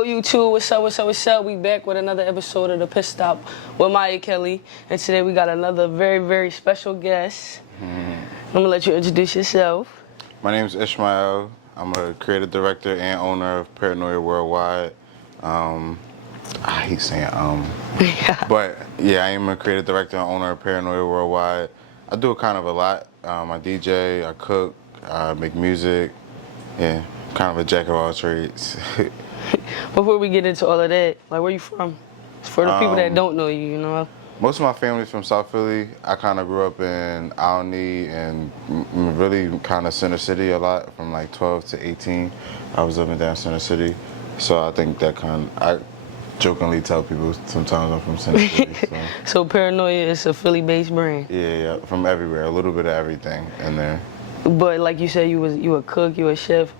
Yo, YouTube, what's up? We back with another episode of the Pit Stop with Maya Kelly. And today we got another very special guest. I'm gonna let you introduce yourself. My name is Ismaa. I'm a creative director and owner of Paranoya Worldwide. I hate saying but yeah, I am a creative director and owner of Paranoya Worldwide. I do kind of a lot. I DJ, I cook, I make music. Yeah, kind of a jack of all trades. Before we get into all of that, like, where you from? For the people that don't know you, you know? Most of my family's from South Philly. I kind of grew up in Alny and really kind of Center City a lot. From like 12 to 18, I was living down Center City. So I think that I jokingly tell people sometimes I'm from Center City. So Paranoya is a Philly-based brand? Yeah, from everywhere. A little bit of everything in there. But like you said, you a cook, you a chef.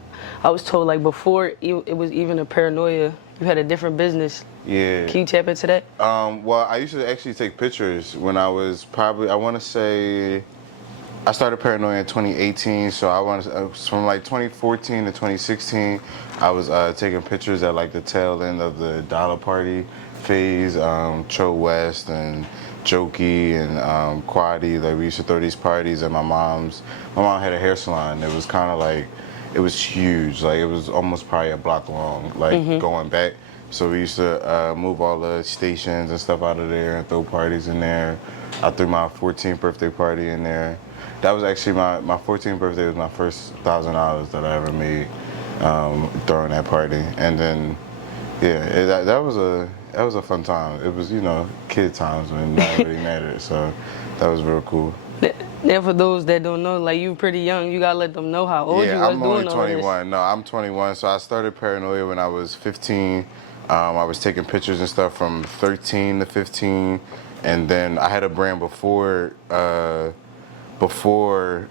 I was told, like, before it was even a Paranoya, you had a different business. Yeah. Can you tap into that? Well, I used to actually take pictures when I was probably, I want to say, I started Paranoia in 2018, so from like 2014 to 2016, I was taking pictures at like the tail end of the Dollar Party phase, Tro West and Jokey and Quaddy. Like, we used to throw these parties at my mom had a hair salon. It was kind of like, it was huge. Like, it was almost probably a block long, like going back. So we used to move all the stations and stuff out of there and throw parties in there. I threw my 14th birthday party in there. That was actually my 14th birthday was my first $1,000 that I ever made throwing that party. And then, yeah, that was a fun time. It was, kid times when that really mattered. So that was real cool. Now, for those that don't know, like, you pretty young, you gotta let them know how old you was doing all this. Yeah, I'm only 21. No, I'm 21. So I started Paranoia when I was 15. I was taking pictures and stuff from 13 to 15, and then I had a brand before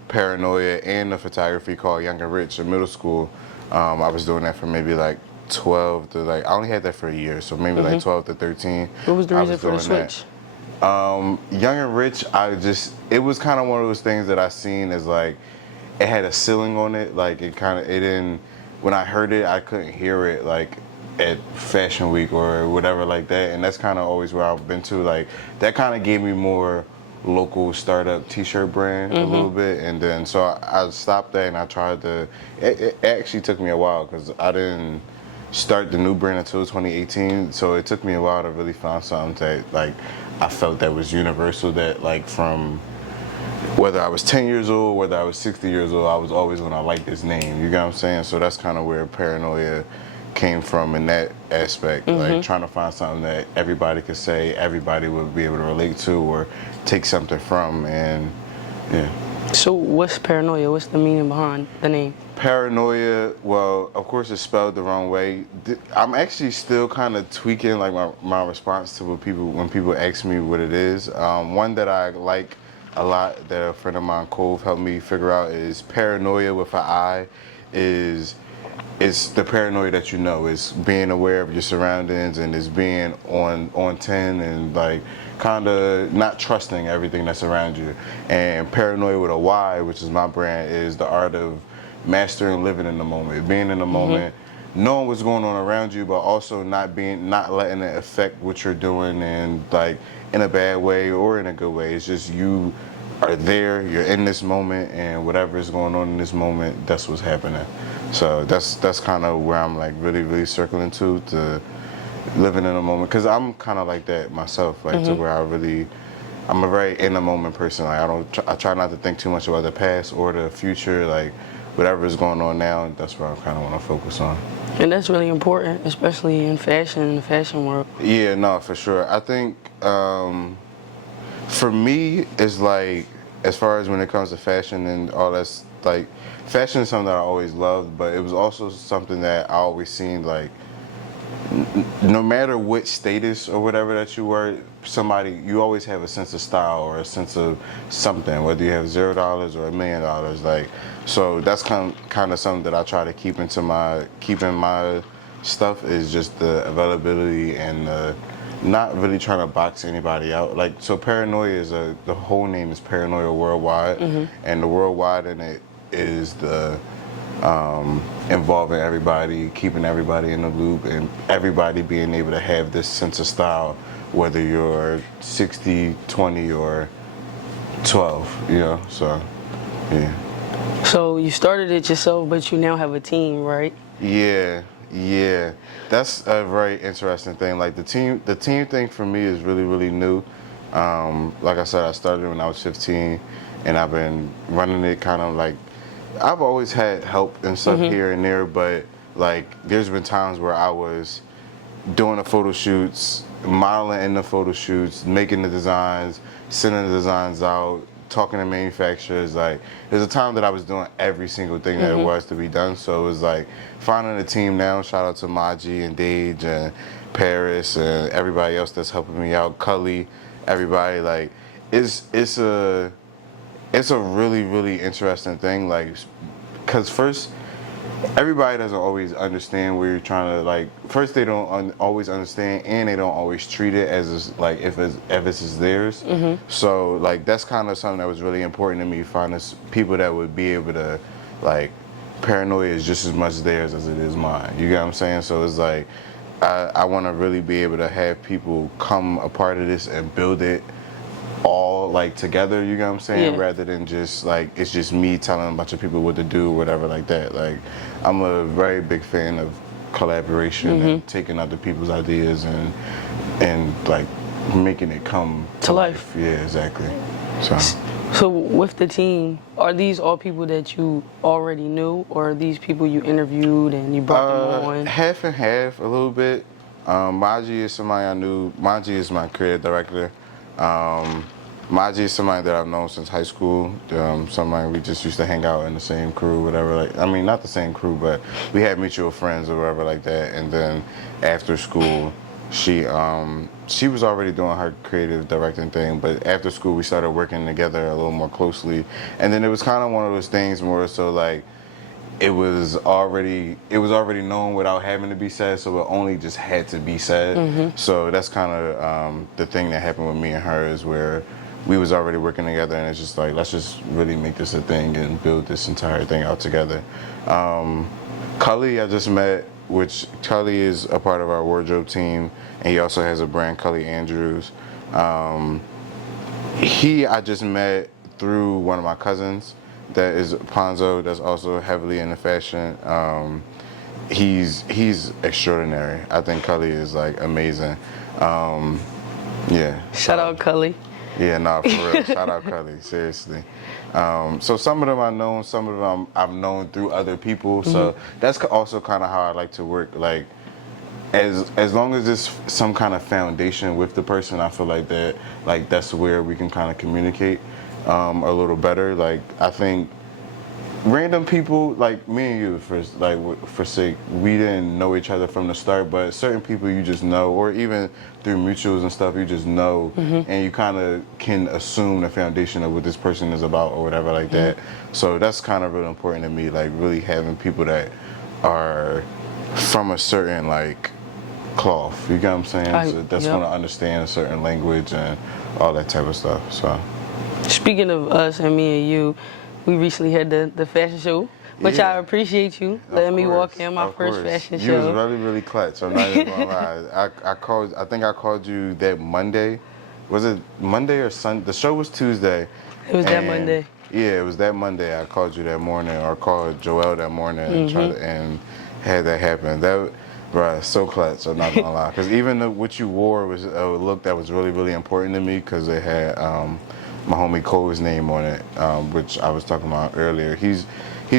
Paranoia and the photography called Young and Rich in middle school. I was doing that from maybe like 12 to I only had that for a year, so maybe like 12 to 13. What was the reason for the switch? Young and Rich, it was kind of one of those things that I seen as like, it had a ceiling on it. Like, when I heard it, I couldn't hear it like at Fashion Week or whatever like that. And that's kind of always where I've been to. Like, that kind of gave me more local startup t-shirt brand a little bit. And then, so I stopped that and I tried to, it actually took me a while because I didn't start the new brand until 2018. So it took me a while to really find something that, like, I felt that was universal, that, like, from whether I was 10 years old, whether I was 60 years old, I was always gonna like this name, you get what I'm saying? So that's kind of where Paranoia came from in that aspect, like trying to find something that everybody could say, everybody would be able to relate to or take something from, and yeah. So what's Paranoia? What's the meaning behind the name? Paranoia, well, of course it's spelled the wrong way. I'm actually still kind of tweaking like my response to when people ask me what it is. One that I like a lot that a friend of mine, Cove, helped me figure out is Paranoia with an I is the paranoia that you know, is being aware of your surroundings and is being on 10 and like kind of not trusting everything that's around you. And Paranoia with a Y, which is my brand, is the art of mastering living in the moment, being in the moment, knowing what's going on around you, but also not letting it affect what you're doing, and like in a bad way or in a good way. It's just you are there, you're in this moment, and whatever is going on in this moment, that's what's happening. So that's kind of where I'm like really circling to living in a moment, because I'm kind of like that myself, like to where I'm a very in the moment person. Like, I try not to think too much about the past or the future. Like, whatever is going on now, that's where I kind of want to focus on. And that's really important, especially in the fashion world. Yeah, no, for sure. I think for me, it's like, as far as when it comes to fashion and all that's, like, fashion is something that I always loved, but it was also something that I always seen, like, no matter what status or whatever that you were, you always have a sense of style or a sense of something, whether you have $0 or $1 million. Like, so that's kind of something that I try to keep in my stuff, is just the availability and not really trying to box anybody out. Like, so Paranoia is the whole name is Paranoia Worldwide, and the worldwide in it is the involving everybody, keeping everybody in the loop, and everybody being able to have this sense of style, whether you're 60, 20, or 12, you know, so, yeah. So you started it yourself, but you now have a team, right? Yeah, yeah. That's a very interesting thing. Like the team thing for me is really, really new. Like I said, I started when I was 15, and I've been running it kind of like, I've always had help and stuff here and there, but like there's been times where I was doing the photo shoots, modeling in the photo shoots, making the designs, sending the designs out, talking to manufacturers. Like there's a time that I was doing every single thing that it was to be done. So it was like finding a team now. Shout out to Maji and Dage and Paris and everybody else that's helping me out. Cully, everybody. Like it's a really, really interesting thing, like, because first, everybody doesn't always understand where you're trying to, like, first they don't always understand, and they don't always treat it as, like, if it's theirs. So, like, that's kind of something that was really important to me, finding people that would be able to, like, Paranoia is just as much theirs as it is mine. You get what I'm saying? So it's like, I want to really be able to have people come a part of this and build it all like together, you know what I'm saying, rather than just like it's just me telling a bunch of people what to do or whatever like that. Like I'm a very big fan of collaboration and taking other people's ideas and like making it come to life. Yeah, exactly. So with the team, are these all people that you already knew, or are these people you interviewed and you brought them on? Half and half, a little bit. Maji is somebody I knew. Maji is my creative director. Maji is somebody that I've known since high school. Somebody we just used to hang out in the same crew, whatever. Like, I mean, not the same crew, but we had mutual friends or whatever like that. And then after school, she was already doing her creative directing thing, but after school we started working together a little more closely. And then it was kind of one of those things more so like it was already known without having to be said, so it only just had to be said. So that's kind of the thing that happened with me and her, is where we was already working together, and it's just like, let's just really make this a thing and build this entire thing out together. Cully I just met, which Cully is a part of our wardrobe team, and he also has a brand, Cully Andrews. I just met through one of my cousins that is Ponzo, that's also heavily into fashion. He's extraordinary. I think Cully is like amazing. Yeah. Shout out Cully. Yeah, nah, for real. Shout out Cully, seriously. So some of them I know, some of them I've known through other people. So that's also kind of how I like to work. Like, as long as there's some kind of foundation with the person, I feel like that's where we can kind of communicate a little better. Like, I think random people like me and you, for sake, we didn't know each other from the start, but certain people you just know, or even through mutuals and stuff, you just know, and you kind of can assume the foundation of what this person is about or whatever like that. So that's kind of really important to me, like really having people that are from a certain like cloth, you get what I'm saying? So that's going to understand a certain language and all that type of stuff. So speaking of us and me and you, we recently had the fashion show, which I appreciate you letting me walk in my first fashion show. You was really, really clutch. I'm not even gonna lie. I think I called you that Monday. Was it Monday or Sunday? The show was Tuesday. It was that Monday. Yeah, it was that Monday. I called you that morning, or called Joelle that morning and had that happen. That, bruh, so clutch. I'm not gonna lie. Because even what you wore was a look that was really, really important to me, because it had my homie Cole's name on it, which I was talking about earlier. He's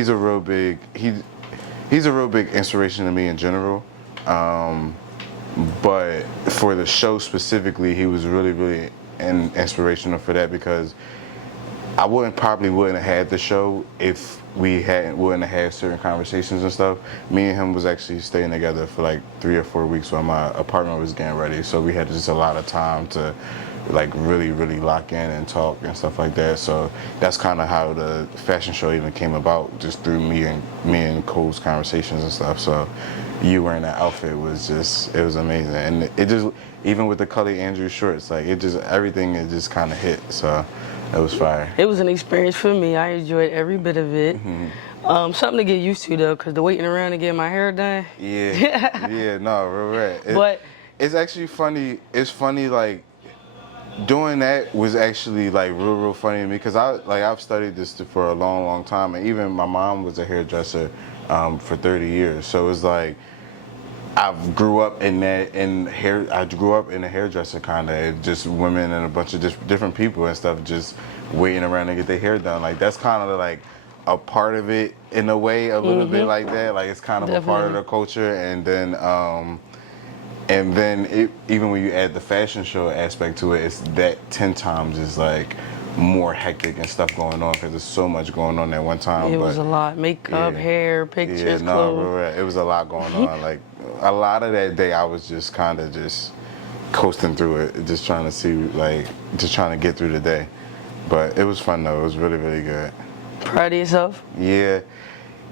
a real big inspiration to me in general, but for the show specifically, he was really, really inspirational for that, because I probably wouldn't have had the show if we wouldn't have had certain conversations and stuff. Me and him was actually staying together for like 3 or 4 weeks while my apartment was getting ready, so we had just a lot of time to like really, really lock in and talk and stuff like that. So that's kind of how the fashion show even came about, just through me and Cole's conversations and stuff. So you wearing that outfit was it was amazing, and it just, even with the Cully Andrews shorts, like everything just kind of hit. So it was fire. It was an experience for me. I enjoyed every bit of it. Something to get used to though, cause the waiting around to get my hair done. Yeah, yeah, no, real right. But it's actually funny. It's funny, like doing that was actually like real funny to me because I've studied this for a long time, and even my mom was a hairdresser for 30 years. So it's like I grew up in that I grew up in a hairdresser kind of just women and a bunch of different people and stuff just waiting around to get their hair done. Like that's kind of like a part of it in a way, a little bit like that. Like it's kind of a part of the culture, and then even when you add the fashion show aspect to it, it's that 10 times is like more hectic and stuff going on because there's so much going on at one time. It was a lot. Makeup, hair, pictures, clothes. Right. It was a lot going on. Like a lot of that day I was just kind of just coasting through it, just trying to see, like, just trying to get through the day. But it was fun though. It was really good. Proud of yourself? Yeah.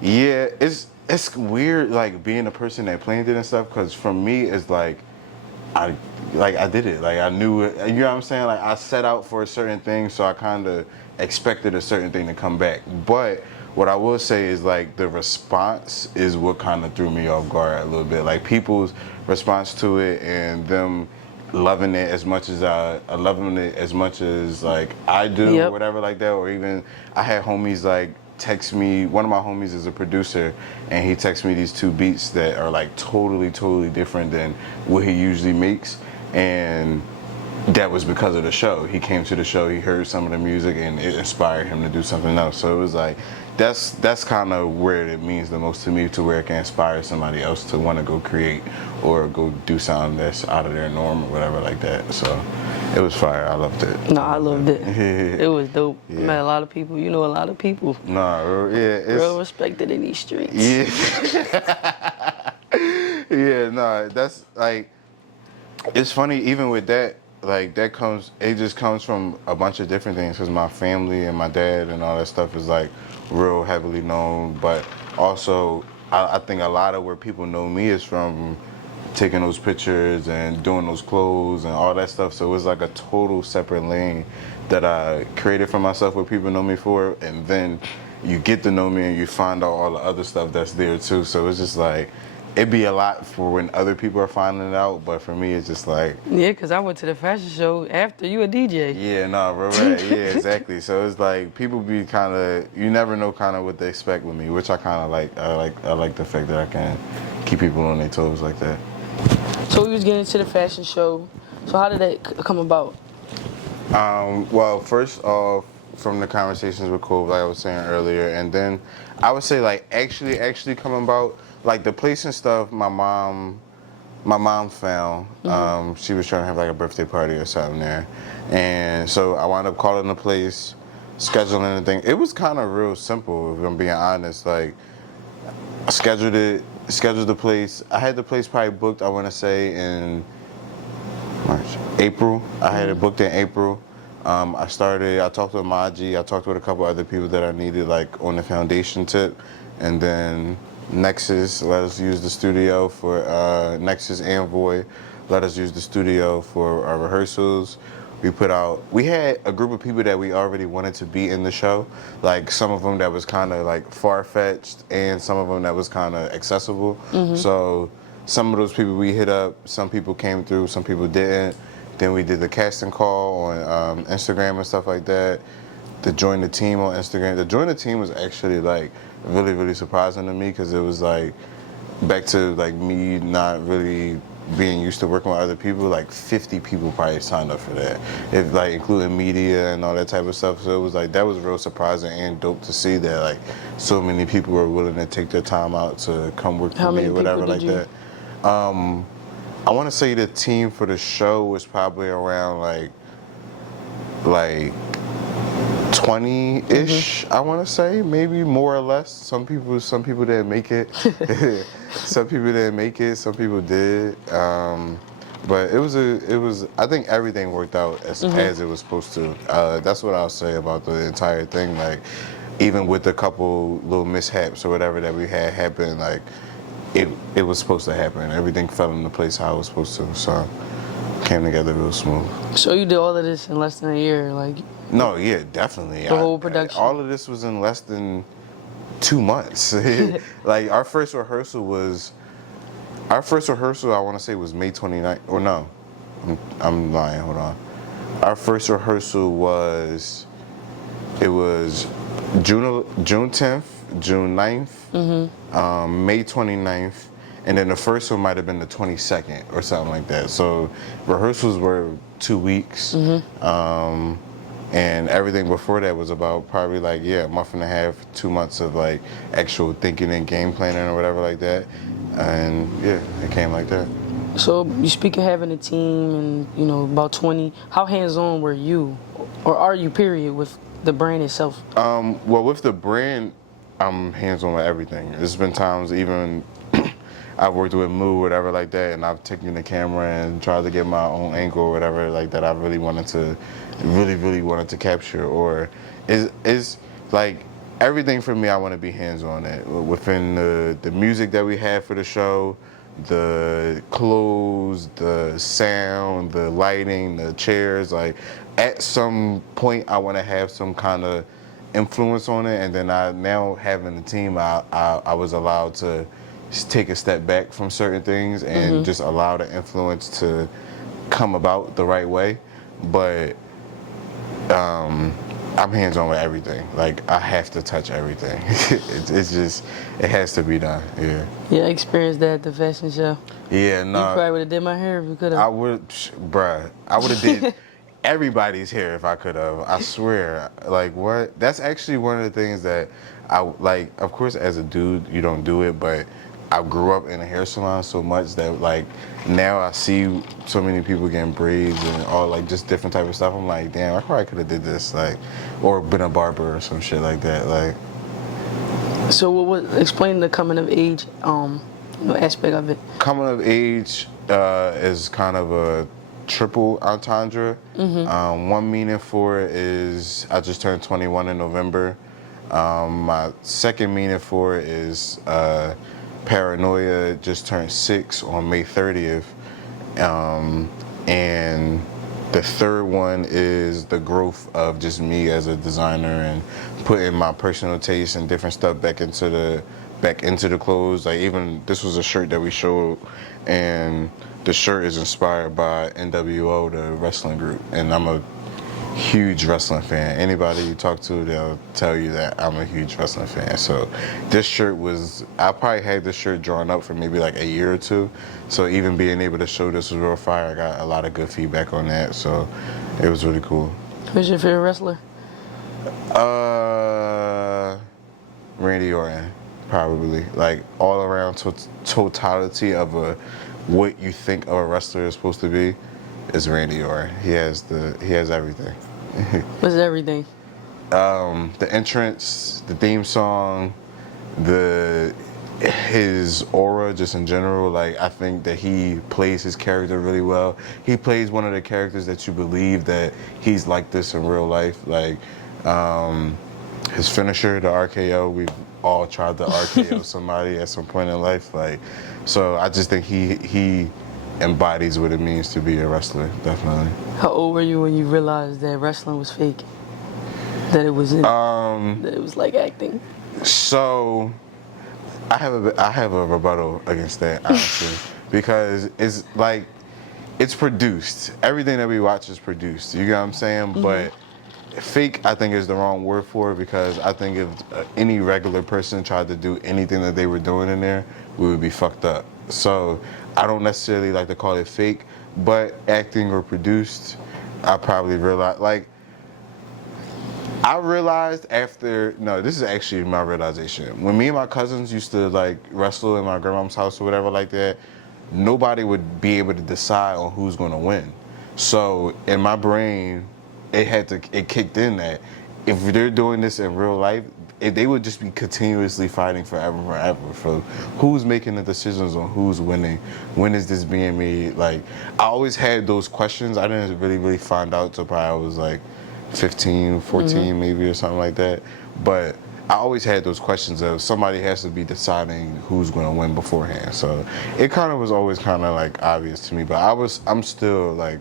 It's weird, like being a person that planned it and stuff. Because for me, it's like I did it. Like I knew it. You know what I'm saying? Like I set out for a certain thing, so I kind of expected a certain thing to come back. But what I will say is like the response is what kind of threw me off guard a little bit. Like people's response to it and them loving it as much as like I do, or whatever like that. Or even I had homies like text me. One of my homies is a producer, and he texts me these 2 beats that are like totally different than what he usually makes, and that was because of the show. He came to the show, he heard some of the music, and it inspired him to do something else. So it was like that's kind of where it means the most to me, to where it can inspire somebody else to want to go create or go do something that's out of their norm or whatever like that. So it was fire. I loved it. No, I loved it. It was dope. Yeah. Met a lot of people. You know a lot of people. Nah, yeah, it's real respected in these streets. Yeah. Yeah, no, that's like, it's funny even with that. Like it just comes from a bunch of different things, because my family and my dad and all that stuff is like real heavily known, but also I think a lot of where people know me is from taking those pictures and doing those clothes and all that stuff. So it was like a total separate lane that I created for myself, where people know me for, and then you get to know me and you find out all the other stuff that's there too. So it's just like, it'd be a lot for when other people are finding it out, but for me, it's just like... Yeah, because I went to the fashion show after you a DJ. Yeah, no, right. Yeah, exactly. So it's like, people be kind of... You never know kind of what they expect with me, which I kind of like. I like the fact that I can keep people on their toes like that. So we was getting to the fashion show. So how did that come about? Well, first off, from the conversations with Cove, like I was saying earlier, and then I would say like actually coming about... Like the place and stuff, my mom found. She was trying to have like a birthday party or something there, and so I wound up calling the place, scheduling the thing. It was kind of real simple, if I'm being honest. Like I scheduled the place. I had the place probably booked, I want to say in April. I had it booked in April. I talked with Maji. I talked with a couple other people that I needed like on the foundation tip, and then Nexus let us use the studio for Nexus Envoy let us use the studio for our rehearsals. We had a group of people that we already wanted to be in the show, like some of them that was kind of like far-fetched and some of them that was kind of accessible. So some of those people we hit up, some people came through, some people didn't. Then we did the casting call on Instagram and stuff like that. To join the team on Instagram. To join the team was actually like really surprising to me, because it was like back to like me not really being used to working with other people. Like 50 people probably signed up for that, if like including media and all that type of stuff. So it was like, that was real surprising and dope to see that like so many people were willing to take their time out to come work for me or whatever like that. I want to say the team for the show was probably around like 20-ish, I want to say, maybe more or less. Some people didn't make it. Some people didn't make it. Some people did. But it was. I think everything worked out as it was supposed to. That's what I'll say about the entire thing. Like, even with a couple little mishaps or whatever that we had happen, like it was supposed to happen. Everything fell into place how it was supposed to. So came together real smooth. So you did all of this in less than a year, like? No, yeah, definitely. The whole production. All of this was in less than 2 months. Like our first rehearsal, I want to say, was May 29th. Or no, I'm lying. Hold on. Our first rehearsal was June 10th, June 9th, May 29th, and then the first one might have been the 22nd or something like that. So rehearsals were 2 weeks, and everything before that was about probably like, a month and a half, 2 months of like actual thinking and game planning or whatever like that. And it came like that. So you speak of having a team and, about 20. How hands-on were you, or are you, period, with the brand itself? Well, with the brand, I'm hands-on with everything. There's been times even I've worked with Moo, whatever like that, and I've taken the camera and tried to get my own angle or whatever like that I really wanted to capture. Or is like everything for me, I want to be hands-on at. Within the music that we have for the show, the clothes, the sound, the lighting, the chairs, like at some point I want to have some kind of influence on it. And then now having a team, I was allowed to take a step back from certain things and just allow the influence to come about the right way. But I'm hands-on with everything. Like, I have to touch everything. It's just, it has to be done. Yeah. Yeah, I experienced that at the fashion show. Yeah, no. You probably would have did my hair if you could have. I would have did everybody's hair if I could have. I swear. Like, what? That's actually one of the things that I like. Of course, as a dude, you don't do it, but I grew up in a hair salon so much that like now I see so many people getting braids and all like just different type of stuff. I'm like, damn, I probably could have did this, like, or been a barber or some shit like that. Like, so what explain the coming of age aspect of it? Coming of age is kind of a triple entendre. One meaning for it is I just turned 21 in November. My second meaning for it is Paranoya just turned 6 on May 30th. And the third one is the growth of just me as a designer and putting my personal taste and different stuff back into the clothes. Like, even this was a shirt that we showed, and the shirt is inspired by NWO, the wrestling group, and I'm a huge wrestling fan. Anybody you talk to, they'll tell you that I'm a huge wrestling fan. So this shirt I probably had this shirt drawn up for maybe like a year or two. So even being able to show this was real fire. I got a lot of good feedback on that. So it was really cool. Who's your favorite wrestler? Randy Orton, probably. Like, all around totality of what you think of a wrestler is supposed to be is Randy Orton. He has everything. What's everything? The entrance, the theme song, his aura just in general. Like, I think that he plays his character really well. He plays one of the characters that you believe that he's like this in real life. Like, his finisher, the RKO, we've all tried to RKO somebody at some point in life. Like, so I just think he embodies what it means to be a wrestler, definitely. How old were you when you realized that wrestling was fake? That it was that it was like acting? So I have a rebuttal against that, honestly. Because it's like, it's produced. Everything that we watch is produced. You get what I'm saying? But fake, I think, is the wrong word for it, because I think if any regular person tried to do anything that they were doing in there, we would be fucked up. So I don't necessarily like to call it fake, but acting or produced, I probably realized, this is actually my realization. When me and my cousins used to like wrestle in my grandma's house or whatever like that, nobody would be able to decide on who's gonna win. So in my brain, it kicked in that if they're doing this in real life, they would just be continuously fighting forever for who's making the decisions on who's winning. When is this being made? Like, I always had those questions. I didn't really find out till probably I was like 15, 14 maybe, or something like that. But I always had those questions of somebody has to be deciding who's going to win beforehand. So it kind of was always kind of like obvious to me. But I'm still like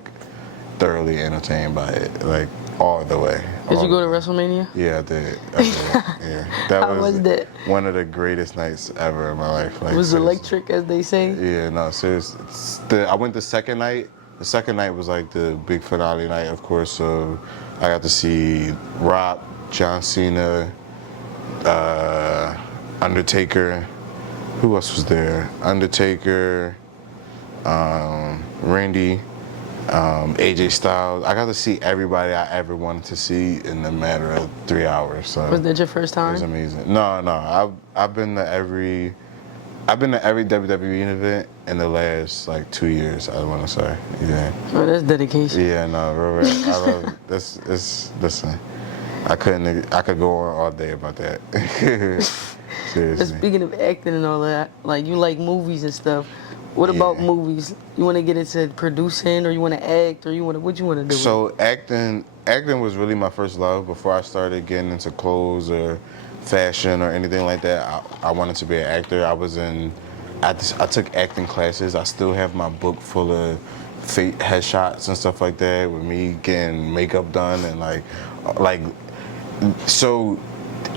thoroughly entertained by it. Like, all the way. Did you go to WrestleMania? Yeah, I did. Yeah, that How was that? one of the greatest nights ever in my life. Like, It was electric, as they say. Yeah, no, seriously. I went the second night. The second night was like the big finale night, of course. So I got to see Rock, John Cena, Undertaker. Who else was there? Undertaker, Randy, AJ Styles. I got to see everybody I ever wanted to see in a matter of 3 hours. So Was that your first time? it was amazing. No, I've been to every WWE event in the last like 2 years. I want to say, yeah. Oh, that's dedication. Yeah, no, real. I love this. Listen, I could go on all day about that. Seriously. Speaking of acting and all that, like you like movies and stuff. What about movies? You want to get into producing, or you want to act, or what you want to do? So acting was really my first love before I started getting into clothes or fashion or anything like that. I wanted to be an actor. I took acting classes. I still have my book full of fake headshots and stuff like that with me getting makeup done and like so.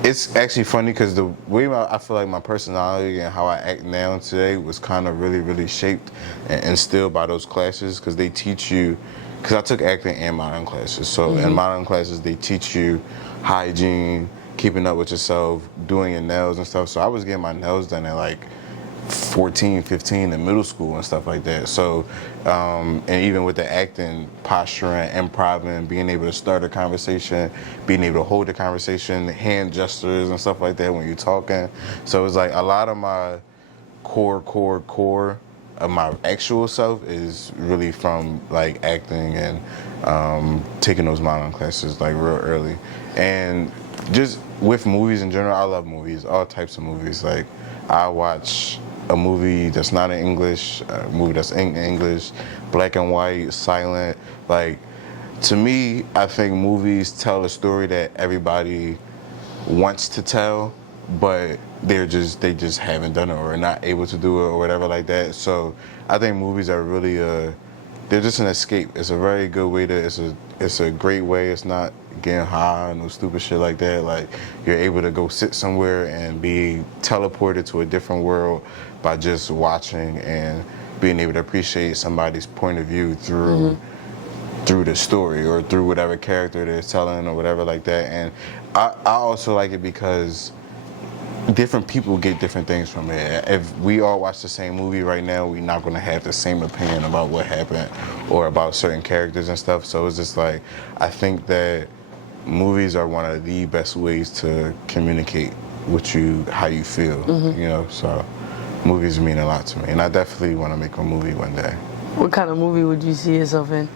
It's actually funny because the way I feel like my personality and how I act now today was kind of really, really shaped and instilled by those classes, because they teach you, because I took acting and modeling classes. So in modeling classes, they teach you hygiene, keeping up with yourself, doing your nails and stuff. So I was getting my nails done at like 14, 15 in middle school and stuff like that. So, and even with the acting, posturing, improving, being able to start a conversation, being able to hold the conversation, hand gestures and stuff like that when you're talking. So it's like a lot of my core of my actual self is really from like acting and taking those modeling classes like real early. And just with movies in general, I love movies, all types of movies. Like I watch a movie that's not in English, a movie that's in English, black and white, silent. Like, to me, I think movies tell a story that everybody wants to tell, but they just haven't done it or are not able to do it or whatever like that. So I think movies are really they're just an escape. It's a very good way it's a great way. It's not getting high and no stupid shit like that. Like, you're able to go sit somewhere and be teleported to a different world by just watching and being able to appreciate somebody's point of view through the story or through whatever character they're telling or whatever like that. And I also like it because different people get different things from it. If we all watch the same movie right now, we're not going to have the same opinion about what happened or about certain characters and stuff. So it's just like, I think that movies are one of the best ways to communicate with you, how you feel, you know? So movies mean a lot to me, and I definitely want to make a movie one day. What kind of movie would you see yourself in?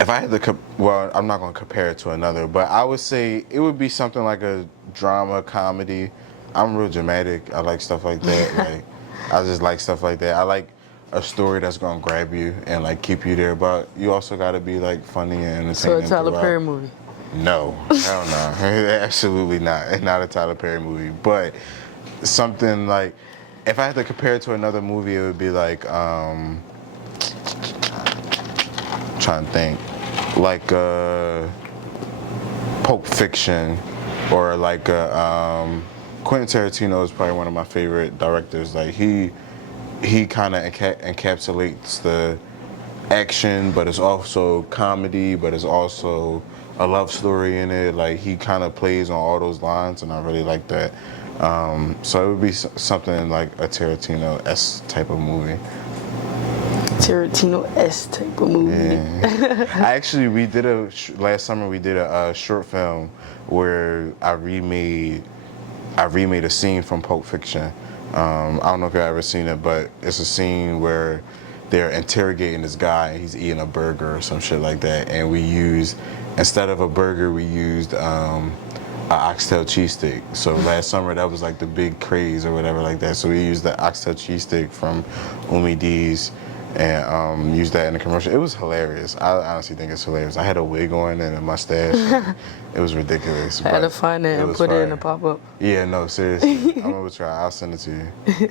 If I had to, well, I'm not going to compare it to another, but I would say it would be something like a drama, comedy. I'm real dramatic. I like stuff like that. Like, I just like stuff like that. I like a story that's going to grab you and like keep you there, but you also got to be like funny and entertaining. So a Tyler Perry movie? No, hell no. Absolutely not. Not a Tyler Perry movie, but something like, if I had to compare it to another movie, it would be like, trying to think, like Pulp Fiction, or like Quentin Tarantino is probably one of my favorite directors. Like he kind of encapsulates the action, but it's also comedy, but it's also a love story in it. Like, he kind of plays on all those lines, and I really like that. So it would be something like a Tarantino-esque type of movie. Tarantino-esque type of movie. Yeah. We did last summer we did a short film where I remade a scene from Pulp Fiction. I don't know if you've ever seen it, but it's a scene where they're interrogating this guy and he's eating a burger or some shit like that, and instead of a burger, we used an oxtail cheese stick. So last summer, that was like the big craze or whatever like that. So we used the oxtail cheese stick from Umi D's and used that in the commercial. It was hilarious. I honestly think it's hilarious. I had a wig on and a mustache. It was ridiculous. I had to find it and put it in a pop-up. Yeah, no, seriously. I'm gonna try. I'll send it to you.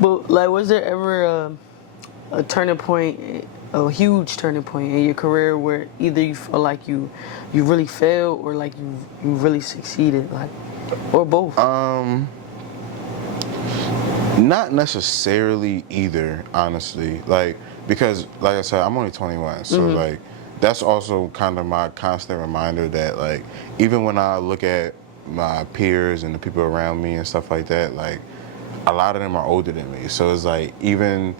But like, was there ever a turning point a huge turning point in your career where either you feel like you really failed or like you really succeeded, like, or both? Not necessarily either, honestly. Like, because like I said, I'm only 21, so like that's also kind of my constant reminder that, like, even when I look at my peers and the people around me and stuff like that, like, a lot of them are older than me. So it's like even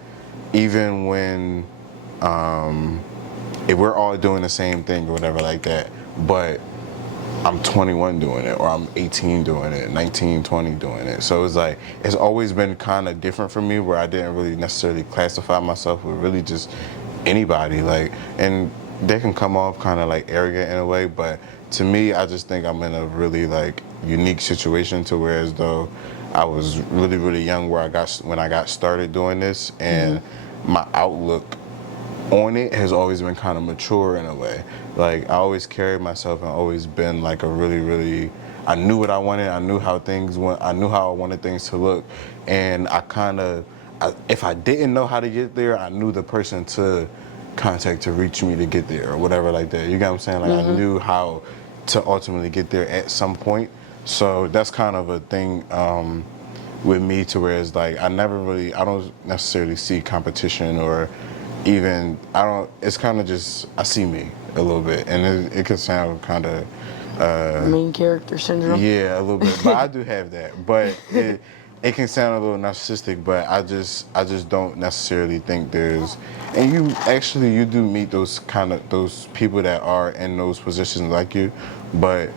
when if we're all doing the same thing or whatever like that, but I'm 21 doing it, or I'm 18 doing it, 19, 20 doing it. So it's like, it's always been kind of different for me, where I didn't really necessarily classify myself with really just anybody. Like, and they can come off kind of like arrogant in a way, but to me, I just think I'm in a really like unique situation to where as though I was really, really young when I got started doing this, and my outlook on it has always been kind of mature in a way. Like, I always carried myself and always been like a really, really, I knew what I wanted, I knew how things went, I knew how I wanted things to look, and if I didn't know how to get there, I knew the person to contact to reach me to get there or whatever like that. You get what I'm saying? Like, I knew how to ultimately get there at some point. So that's kind of a thing with me, to where it's like, I don't necessarily see competition, or even, it's kind of just, I see me a little bit, and it could sound kind of Main character syndrome. yeah, a little bit, but I do have that, but it can sound a little narcissistic, but I just don't necessarily think there's, and you do meet those people that are in those positions like you, but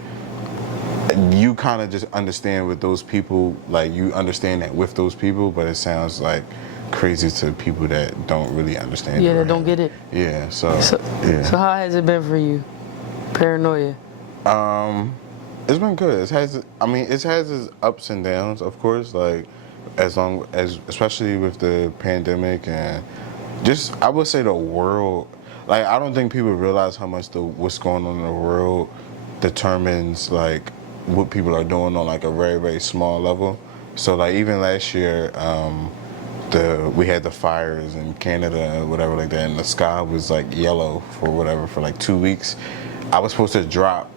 you kind of just understand with those people, like, you understand that with those people, but it sounds like crazy to people that don't really understand. Yeah, it, that don't get it. Yeah, so yeah. So how has it been for you, Paranoia? It's been good. It has its ups and downs, of course. Like, especially with the pandemic, and just, I would say, the world. Like, I don't think people realize how much what's going on in the world determines like what people are doing on like a very, very small level. So like, even last year, we had the fires in Canada and whatever like that, and the sky was like yellow for like 2 weeks. I was supposed to drop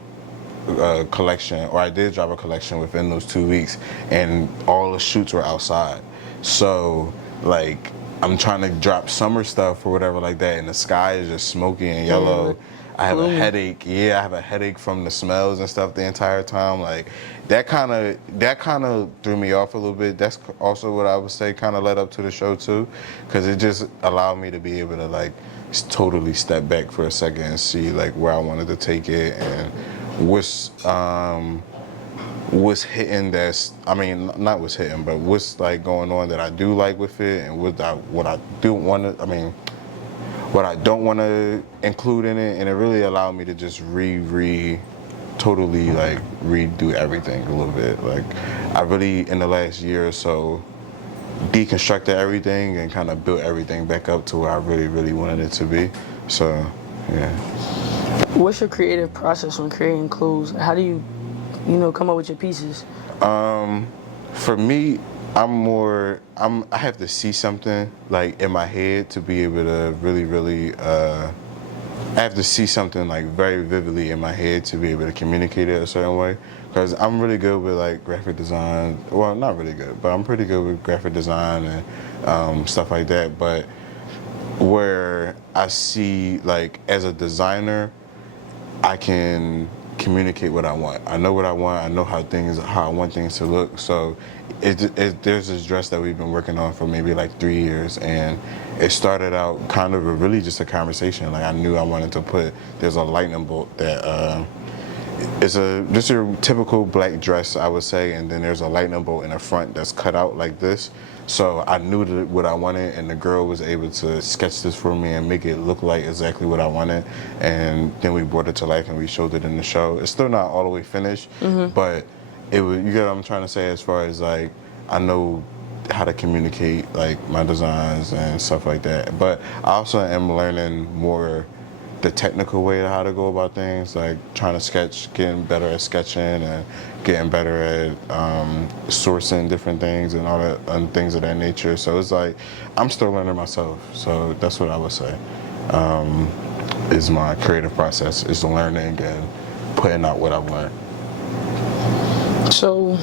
a collection, or I did drop a collection within those 2 weeks, and all the shoots were outside. So like, I'm trying to drop summer stuff or whatever like that, and the sky is just smoky and yellow. I have a headache. Yeah, I have a headache from the smells and stuff the entire time. Like, that kind of threw me off a little bit. That's also what I would say kind of led up to the show too, because it just allowed me to be able to like totally step back for a second and see like where I wanted to take it, and what's hitting. Not what's hitting, but what's like going on that I do like with it, and what I do want to. What I don't want to include in it, and it really allowed me to just totally like redo everything a little bit. Like, I really, in the last year or so, deconstructed everything and kind of built everything back up to where I really, really wanted it to be. So, yeah. What's your creative process when creating clothes? How do you come up with your pieces? For me, I have to see something like in my head to be able to really, I have to see something like very vividly in my head to be able to communicate it a certain way. Because I'm really good with like graphic design. Well, not really good, but I'm pretty good with graphic design and stuff like that. But where I see, like, as a designer, I can communicate what I want. I know what I want. I know how I want things to look. So there's this dress that we've been working on for maybe like 3 years, and it started out kind of really just a conversation. Like, I knew I wanted to there's a lightning bolt that it's just your typical black dress, I would say, and then there's a lightning bolt in the front that's cut out like this. So I knew what I wanted, and the girl was able to sketch this for me and make it look like exactly what I wanted. And then we brought it to life and we showed it in the show. It's still not all the way finished, but you get what I'm trying to say, as far as like, I know how to communicate like my designs and stuff like that. But I also am learning more the technical way of how to go about things, like trying to sketch, getting better at sketching, and getting better at sourcing different things and all that, and things of that nature. So it's like, I'm still learning myself. So that's what I would say. is my creative process, is the learning and putting out what I've learned. So,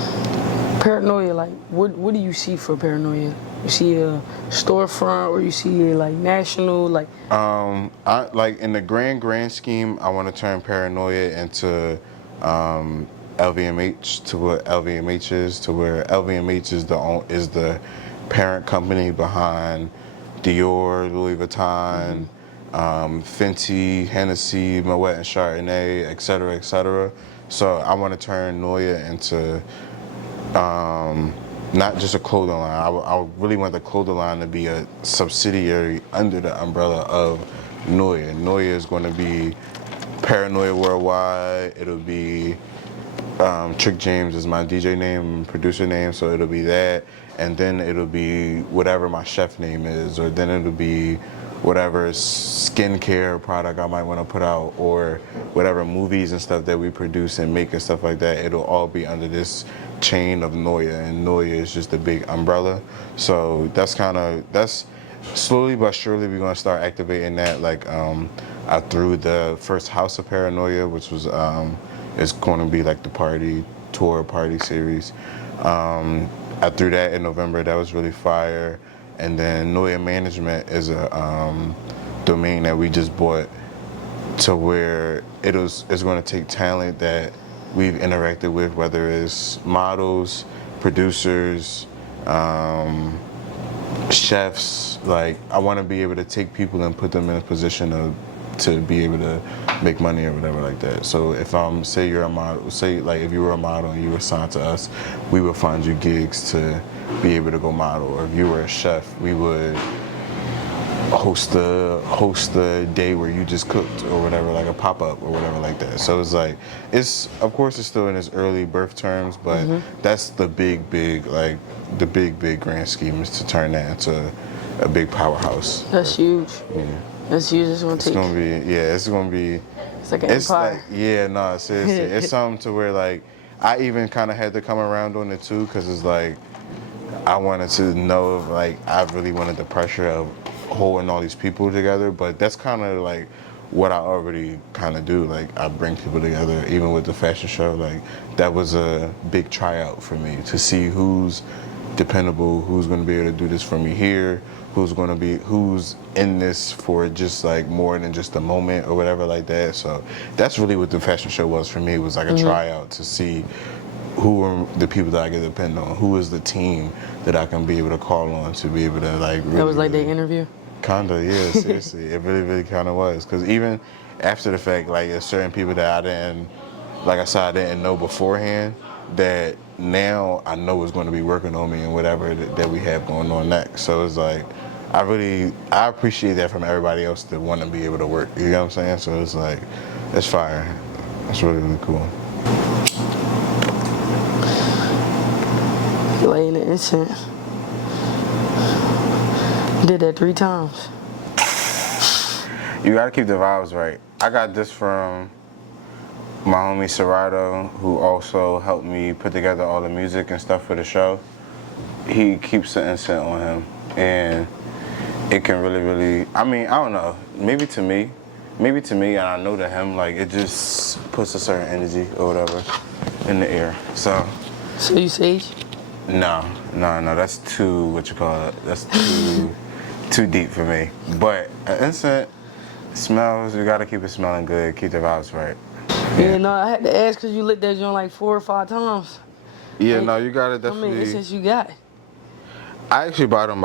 Paranoia, like, what do you see for Paranoia? You see a storefront, or you see like national, like? I like in the grand scheme, I want to turn Paranoia into LVMH, to what LVMH is, to where LVMH is the parent company behind Dior, Louis Vuitton, Fenty, Hennessy, Moet and Chardonnay, et cetera, et cetera. So I want to turn Noya into not just a clothing line. I really want the clothing line to be a subsidiary under the umbrella of Noya. Noya is going to be Paranoia Worldwide. It'll be Trick James is my DJ name and producer name, so it'll be that. And then it'll be whatever my chef name is, or then it'll be whatever skincare product I might want to put out, or whatever movies and stuff that we produce and make and stuff like that. It'll all be under this chain of Noya, and Noya is just a big umbrella. So that's slowly but surely we're gonna start activating that. Like I threw the first House of Paranoia, which was it's going to be like the party series. I threw that in November. That was really fire. And then Noya Management is a domain that we just bought, to where it's going to take talent that we've interacted with, whether it's models, producers, chefs. Like, I want to be able to take people and put them in a position to be able to make money or whatever like that. So if say you're a model, say like if you were a model and you were signed to us, we would find you gigs to be able to go model. Or if you were a chef, we would host the day where you just cooked or whatever, like a pop-up or whatever like that. So it's like, of course it's still in its early birth terms, but that's the big grand scheme, is to turn that into a big powerhouse. That's huge. Yeah. That's huge. It's gonna be. It's like an empire. Seriously, it's something to where like I even kind of had to come around on it too, because it's like I wanted to know if like I really wanted the pressure of holding all these people together, but that's kind of like what I already kind of do. Like, I bring people together, even with the fashion show. Like, that was a big tryout for me to see who's dependable, who's going to be able to do this for me here, who's in this for just like more than just a moment or whatever like that. So that's really what the fashion show was for me. It was like a tryout to see who are the people that I can depend on, who is the team that I can be able to call on to be able to like really, that was like the interview? Kinda, yeah, seriously. It really, really kinda was. Because even after the fact, like, there's certain people that I didn't know beforehand, that now I know is going to be working on me and whatever that we have going on next. So it's like, I appreciate that from everybody else that want to be able to work. You know what I'm saying? So it's like, it's fire. It's really, really cool. Laying the incense. Did that 3 times. You gotta keep the vibes right. I got this from my homie Serato, who also helped me put together all the music and stuff for the show. He keeps the incense on him, and it can really, really, I mean, I don't know, maybe to me, and I know to him, like, it just puts a certain energy or whatever in the air. So you sage? No, that's that's too deep for me. But an incense smells, you gotta keep it smelling good, keep the vibes right. Yeah, no, I had to ask because you lit that joint like 4 or 5 times. Yeah, no, you gotta definitely. How many incense you got? I actually bought them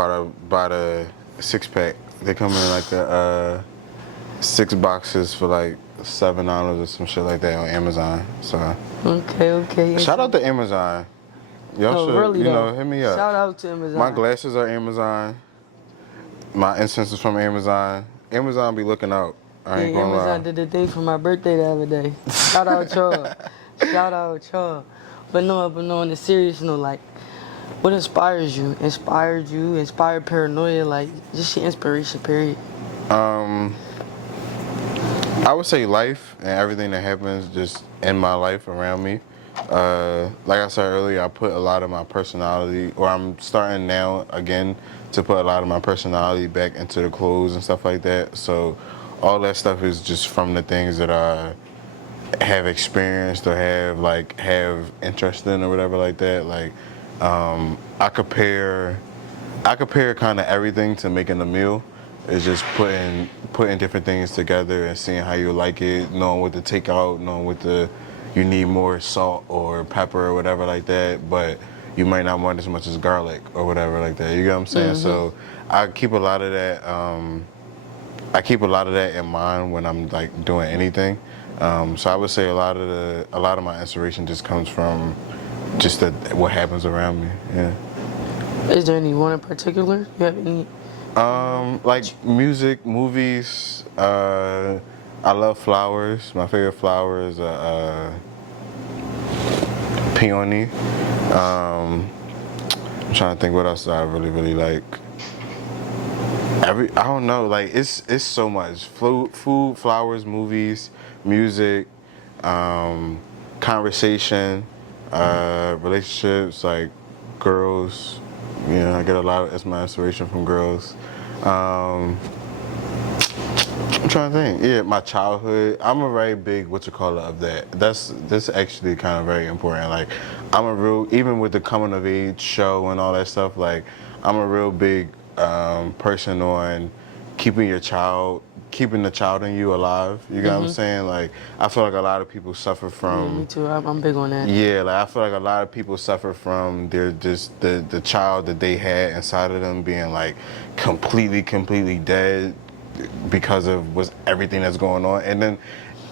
by the 6-pack. They come in like 6 boxes for like $7 or some shit like that on Amazon. So. Okay. Shout out to Amazon. Y'all should, really, hit me up. Shout out to Amazon. My glasses are Amazon. My incense is from Amazon. Amazon be looking out. I ain't gonna lie. Amazon did the thing for my birthday the other day. Shout out y'all. But no, on the serious note, like, what inspires you? Inspired Paranoia, like, just your inspiration, period. I would say life and everything that happens just in my life around me. Like I said earlier, I put a lot of my personality, or I'm starting now again to put a lot of my personality back into the clothes and stuff like that. So all that stuff is just from the things that I have experienced or have interest in or whatever like that. Like I compare kind of everything to making a meal. It's just putting different things together and seeing how you like it, knowing what to take out, knowing what to you need more salt or pepper or whatever like that, but you might not want as much as garlic or whatever like that. You get what I'm saying? So I keep a lot of that. I keep a lot of that in mind when I'm like doing anything. So I would say a lot of my inspiration just comes from just what happens around me. Yeah. Is there any one in particular? You have any? Like music, movies. I love flowers. My favorite flower is peony. I'm trying to think what else I really like. I don't know. Like it's so much. Food, flowers, movies, music, conversation, relationships, like girls. You know, I get a lot of my inspiration from girls. I'm trying to think. Yeah, my childhood. I'm a very big of that. That's actually kind of very important. Like, I'm a real even with the coming of age show and all that stuff. Like, I'm a real big person on keeping the child in you alive. You get what I'm saying? Like, I feel like a lot of people suffer from. Yeah, me too. I'm big on that. Yeah, like I feel like a lot of people suffer from their just the child that they had inside of them being like completely dead because of everything that's going on. And then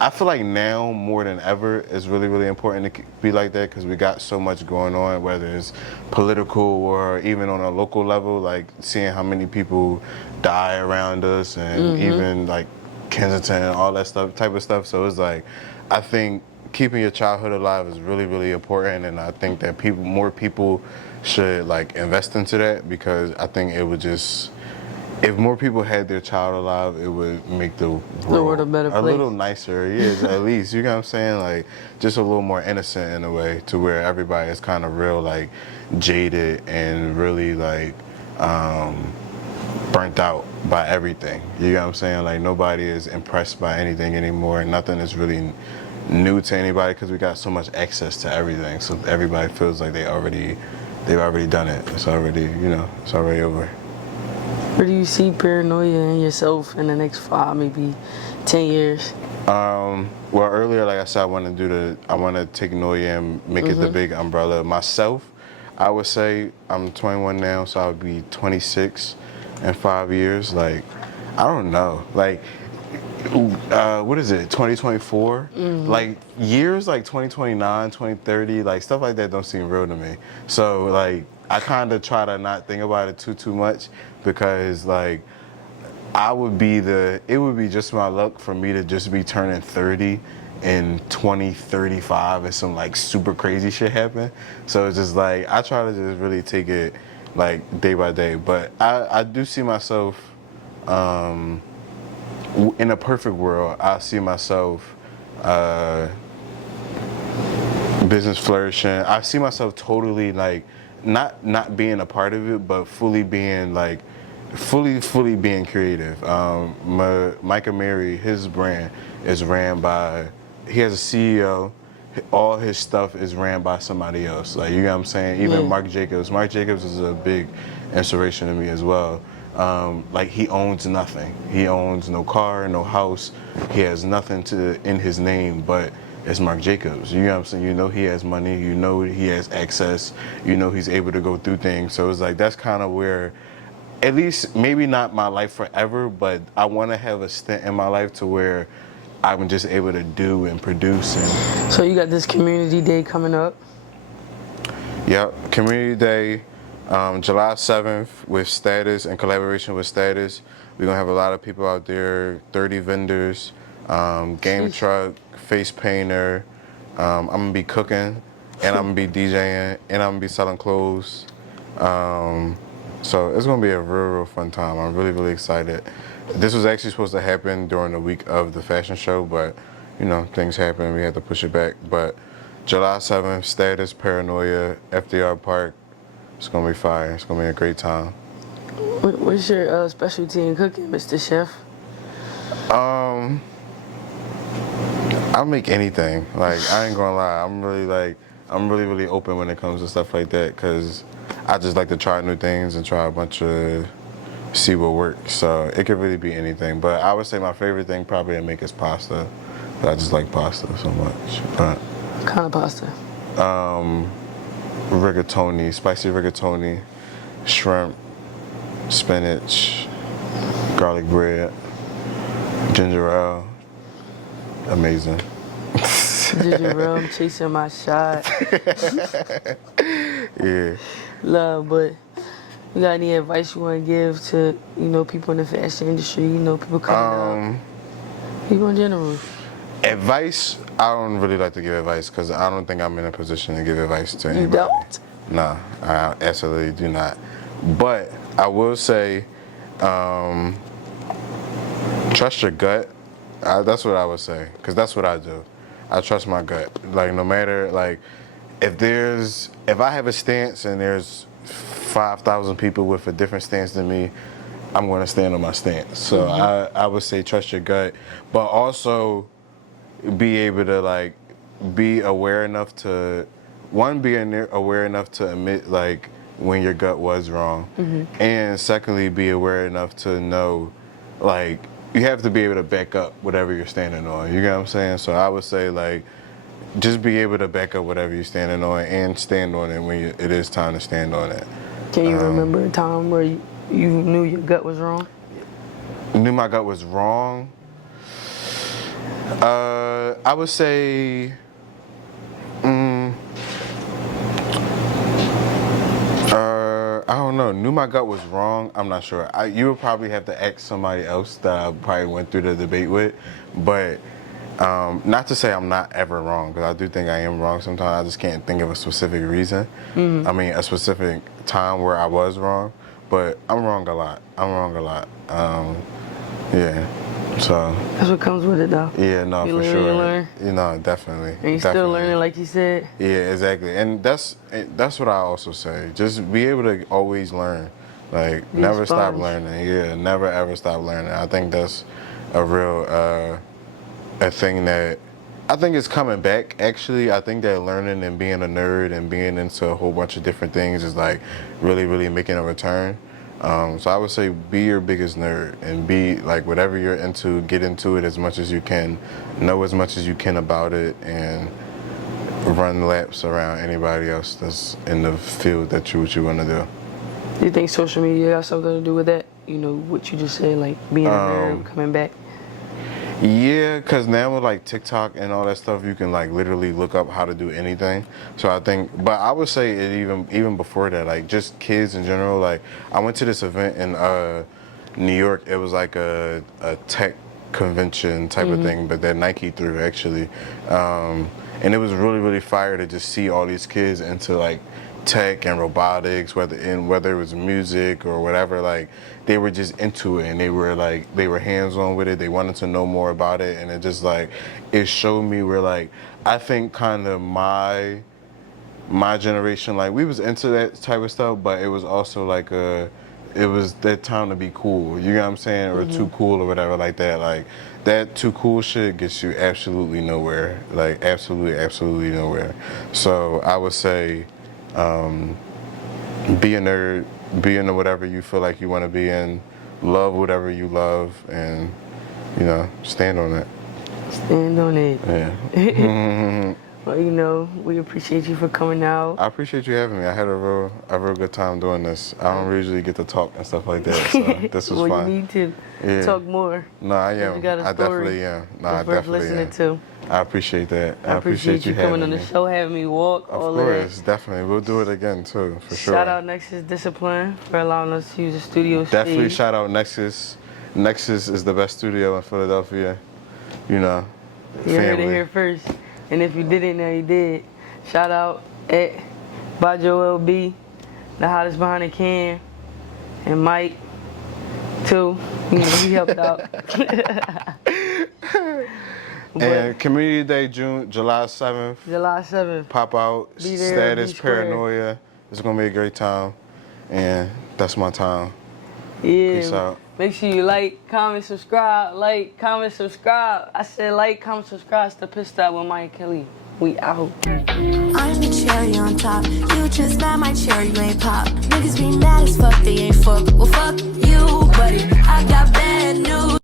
I feel like now more than ever it's really important to be like that because we got so much going on, whether it's political or even on a local level, like seeing how many people die around us and even like Kensington and all that type of stuff. So it's like, I think keeping your childhood alive is really important, and I think that more people should like invest into that because I think it would just, if more people had their child alive, it would make the world a better place. A little nicer. Yeah, at least. You know what I'm saying? Like, just a little more innocent in a way to where everybody is kind of real, like, jaded and really, like, burnt out by everything. You know what I'm saying? Like, nobody is impressed by anything anymore. Nothing is really new to anybody because we got so much access to everything. So everybody feels like they've already done it. It's already, it's already over. Where do you see Paranoia and yourself in the next 5, maybe 10 years? Well, earlier, like I said, I want to take Noya and make it the big umbrella. Myself, I would say I'm 21 now, so I'll be 26 in 5 years. Like, I don't know. Like, what is it, 2024? Like, years like 2029, 2030, like, stuff like that don't seem real to me. So, like, I kind of try to not think about it too much because, like, it would be just my luck for me to just be turning 30 in 2035 and some, like, super crazy shit happen. So it's just, like, I try to just really take it, like, day by day. But I do see myself, in a perfect world, I see myself, business flourishing. I see myself totally, like, not being a part of it, but fully being like, fully being creative. Micah Mary, his brand is ran by, he has a CEO. All his stuff is ran by somebody else. Like, you know what I'm saying? Even Marc Jacobs. Marc Jacobs is a big inspiration to me as well. Like, he owns nothing. He owns no car, no house. He has nothing in his name, but it's Marc Jacobs. You know what I'm saying? You know he has money. You know he has access. You know he's able to go through things. So it's like, that's kind of where, at least maybe not my life forever, but I want to have a stint in my life to where I'm just able to do and produce. And so you got this community day coming up? Yep, community day, July 7th with Status, in collaboration with Status. We're going to have a lot of people out there, 30 vendors, game truck, face painter. I'm going to be cooking, and I'm going to be DJing, and I'm going to be selling clothes. So it's going to be a real fun time. I'm really excited. This was actually supposed to happen during the week of the fashion show, but, things happened. We had to push it back. But July 7th, status, Paranoia, FDR Park. It's going to be fire. It's going to be a great time. What's your specialty in cooking, Mr. Chef? I'll make anything. Like, I ain't gonna lie. I'm really open when it comes to stuff like that, because I just like to try new things and try a bunch of, see what works. So it could really be anything. But I would say my favorite thing probably to make is pasta. But I just like pasta so much. But What kind of pasta? Rigatoni, spicy rigatoni, shrimp, spinach, garlic bread, ginger ale. Amazing. Ginger ale, I'm chasing my shot. Yeah. Love, but you got any advice you want to give to, people in the fashion industry, people coming up, people in general? Advice, I don't really like to give advice because I don't think I'm in a position to give advice to anybody. You don't? No, I absolutely do not. But I will say, trust your gut. That's what I would say, because that's what I do. I trust my gut. Like, no matter, like, if I have a stance and there's 5,000 people with a different stance than me, I'm going to stand on my stance. So I would say trust your gut, but also be able to, like, be aware enough to, aware enough to admit, like, when your gut was wrong. And secondly, be aware enough to know, like, you have to be able to back up whatever you're standing on. You get what I'm saying? So I would say, like, just be able to back up whatever you're standing on and stand on it when it is time to stand on it. Can you remember a time where you knew your gut was wrong? Knew my gut was wrong? I would say, I don't know. Knew my gut was wrong. I'm not sure. You would probably have to ask somebody else that I probably went through the debate with. But not to say I'm not ever wrong, because I do think I am wrong sometimes. I just can't think of a specific reason. I mean, a specific time where I was wrong. But I'm wrong a lot. Yeah. So. That's what comes with it, though. Yeah, no, you for learn, sure. You learn. Definitely. And you're still learning, like you said. Yeah, exactly. And that's what I also say. Just be able to always learn. Like, never stop learning. Yeah, never ever stop learning. I think that's a real a thing that I think is coming back. Actually, I think that learning and being a nerd and being into a whole bunch of different things is, like, really, really making a return. So I would say be your biggest nerd and be, like, whatever you're into, get into it as much as you can, know as much as you can about it, and run laps around anybody else that's in the field that what you want to do. Do you think social media got something to do with that? What you just said, like being a nerd, coming back? Yeah, because now with, like, TikTok and all that stuff, you can, like, literally look up how to do anything. So I think, but I would say it even before that, like, just kids in general. Like, I went to this event in New York. It was like a tech convention type of thing, but that Nike threw, actually. And it was really, really fire to just see all these kids into, like, tech and robotics, whether it was music or whatever. Like, they were just into it, and they were hands-on with it. They wanted to know more about it, and it just, like, it showed me where, like, I think kind of my generation, like, we was into that type of stuff, but it was also like it was that time to be cool, you know what I'm saying, or too cool or whatever like that. Like, that too cool shit gets you absolutely nowhere, like, absolutely nowhere. So I would say, be a nerd, be into whatever you feel like you want to be in, love whatever you love, and, stand on it. Stand on it. Yeah. Well, we appreciate you for coming out. I appreciate you having me. I had a real good time doing this. I don't usually get to talk and stuff like that, so this was well, fun. You need to talk more. No, I am. You got a I story definitely am. No, I it's worth definitely listening am. to. I appreciate that. I appreciate you coming on the show, having me walk. Of all course, of that. definitely. We'll do it again too, for sure. Shout out Nexus Discipline for allowing us to use the studio stage. Definitely shout out Nexus. Nexus is the best studio in Philadelphia. You heard it here first. And if you didn't know, you did. Shout out by Joel B, the hottest behind the can, and Mike too. He helped out. And Community Day, July 7th. July 7th. Pop out, Be there, status, be square. Paranoia. It's gonna be a great time. And that's my time. Yeah. Peace out. Make sure you like, comment, subscribe. Like, comment, subscribe. I said like, comment, subscribe. It's the Pit Stop with Mike Kelly. We out. I'm the cherry on top. You just met my cherry, you ain't pop. Niggas be mad as fuck, they ain't fuck. Well, fuck